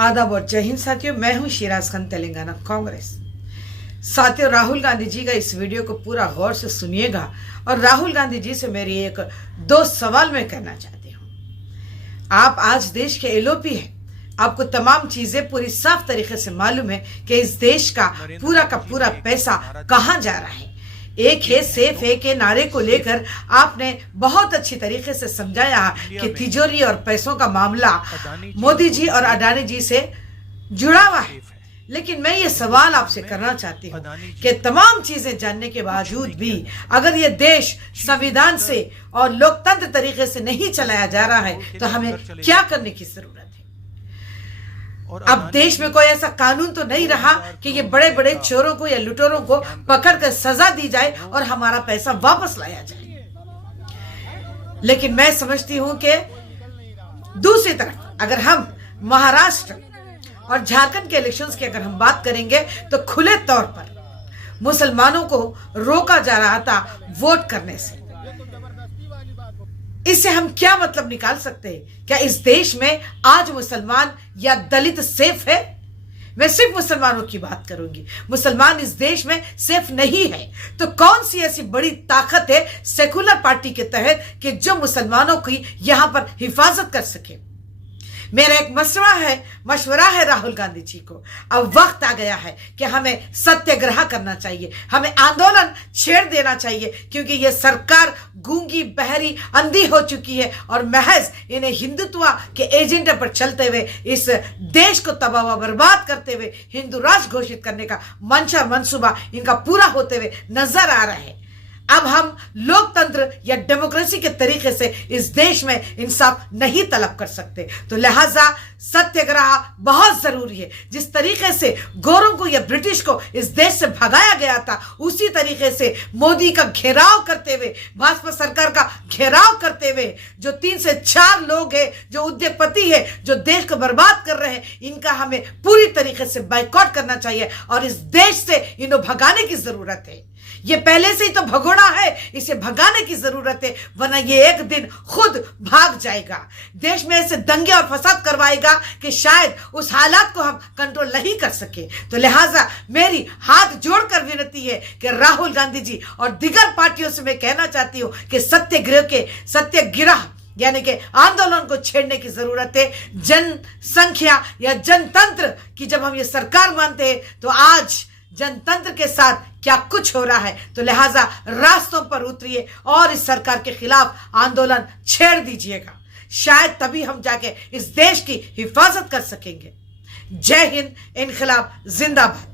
आदाब और जय हिंद साथियों, मैं हूं शिराज खान, तेलंगाना कांग्रेस। साथियों, राहुल गांधी जी का इस वीडियो को पूरा गौर से सुनिएगा और राहुल गांधी जी से मेरी दो सवाल मैं कहना चाहती हूं। आप आज देश के एलओपी हैं, आपको तमाम चीजें पूरी साफ तरीके से मालूम है कि इस देश का पूरा पैसा कहां जा रहा है। एक है सेफ है के नारे को लेकर आपने बहुत अच्छी तरीके से समझाया कि तिजोरी और पैसों का मामला मोदी जी और अडानी जी से जुड़ा हुआ है। लेकिन मैं ये सवाल आपसे करना चाहती हूँ कि तमाम चीजें जानने के बावजूद भी अगर ये देश संविधान से और लोकतंत्र तरीके से नहीं चलाया जा रहा है तो हमें क्या करने की जरूरत है। अब देश में कोई ऐसा कानून तो नहीं रहा कि ये बड़े बड़े चोरों को या लुटेरों को पकड़कर सजा दी जाए और हमारा पैसा वापस लाया जाए। लेकिन मैं समझती हूं कि दूसरी तरफ अगर हम महाराष्ट्र और झारखंड के इलेक्शंस की अगर हम बात करेंगे तो खुले तौर पर मुसलमानों को रोका जा रहा था वोट करने से। इससे हम क्या मतलब निकाल सकते हैं? क्या इस देश में आज मुसलमान या दलित सेफ है? मैं सिर्फ मुसलमानों की बात करूंगी। मुसलमान इस देश में सेफ नहीं है। तो कौन सी ऐसी बड़ी ताकत है सेकुलर पार्टी के तहत कि जो मुसलमानों की यहां पर हिफाजत कर सके? मेरा एक मशवरा है राहुल गांधी जी को, अब वक्त आ गया है कि हमें सत्याग्रह करना चाहिए, हमें आंदोलन छेड़ देना चाहिए, क्योंकि ये सरकार गूंगी, बहरी, अंधी हो चुकी है और महज इन्हें हिंदुत्व के एजेंडे पर चलते हुए इस देश को तबाह बर्बाद करते हुए हिंदू राष्ट्र घोषित करने का मंशा मंसूबा इनका पूरा होते हुए नजर आ रहा है। अब हम लोकतंत्र या डेमोक्रेसी के तरीके से इस देश में इंसाफ नहीं तलब कर सकते। तो लिहाजा सत्याग्रह बहुत जरूरी है। जिस तरीके से गोरों को या ब्रिटिश को इस देश से भगाया गया था, उसी तरीके से मोदी का घेराव करते हुए, भाजपा सरकार का घेराव करते हुए जो 3 से 4 लोग हैं, जो उद्योगपति है, जो देश को बर्बाद कर रहे हैं, इनका हमें पूरी तरीके से बाइकआउट करना चाहिए और इस देश से इन्हें भगाने की जरूरत है। ये पहले से ही तो भगोड़ा है, इसे भगाने की जरूरत है, वरना ये एक दिन खुद भाग जाएगा, देश में ऐसे दंगे और फसाद करवाएगा कि शायद उस हालात को हम कंट्रोल नहीं कर सके। तो लिहाजा मेरी हाथ जोड़कर विनती है कि राहुल गांधी जी और दिगर पार्टियों से मैं कहना चाहती हूं कि सत्याग्रह यानी कि आंदोलन को छेड़ने की जरूरत है। जनसंख्या या जनतंत्र की जब हम ये सरकार मानते हैं तो आज जनतंत्र के साथ क्या कुछ हो रहा है। तो लिहाजा रास्तों पर उतरिए और इस सरकार के खिलाफ आंदोलन छेड़ दीजिएगा, शायद तभी हम जाके इस देश की हिफाजत कर सकेंगे। जय हिंद, इनकलाब जिंदाबाद।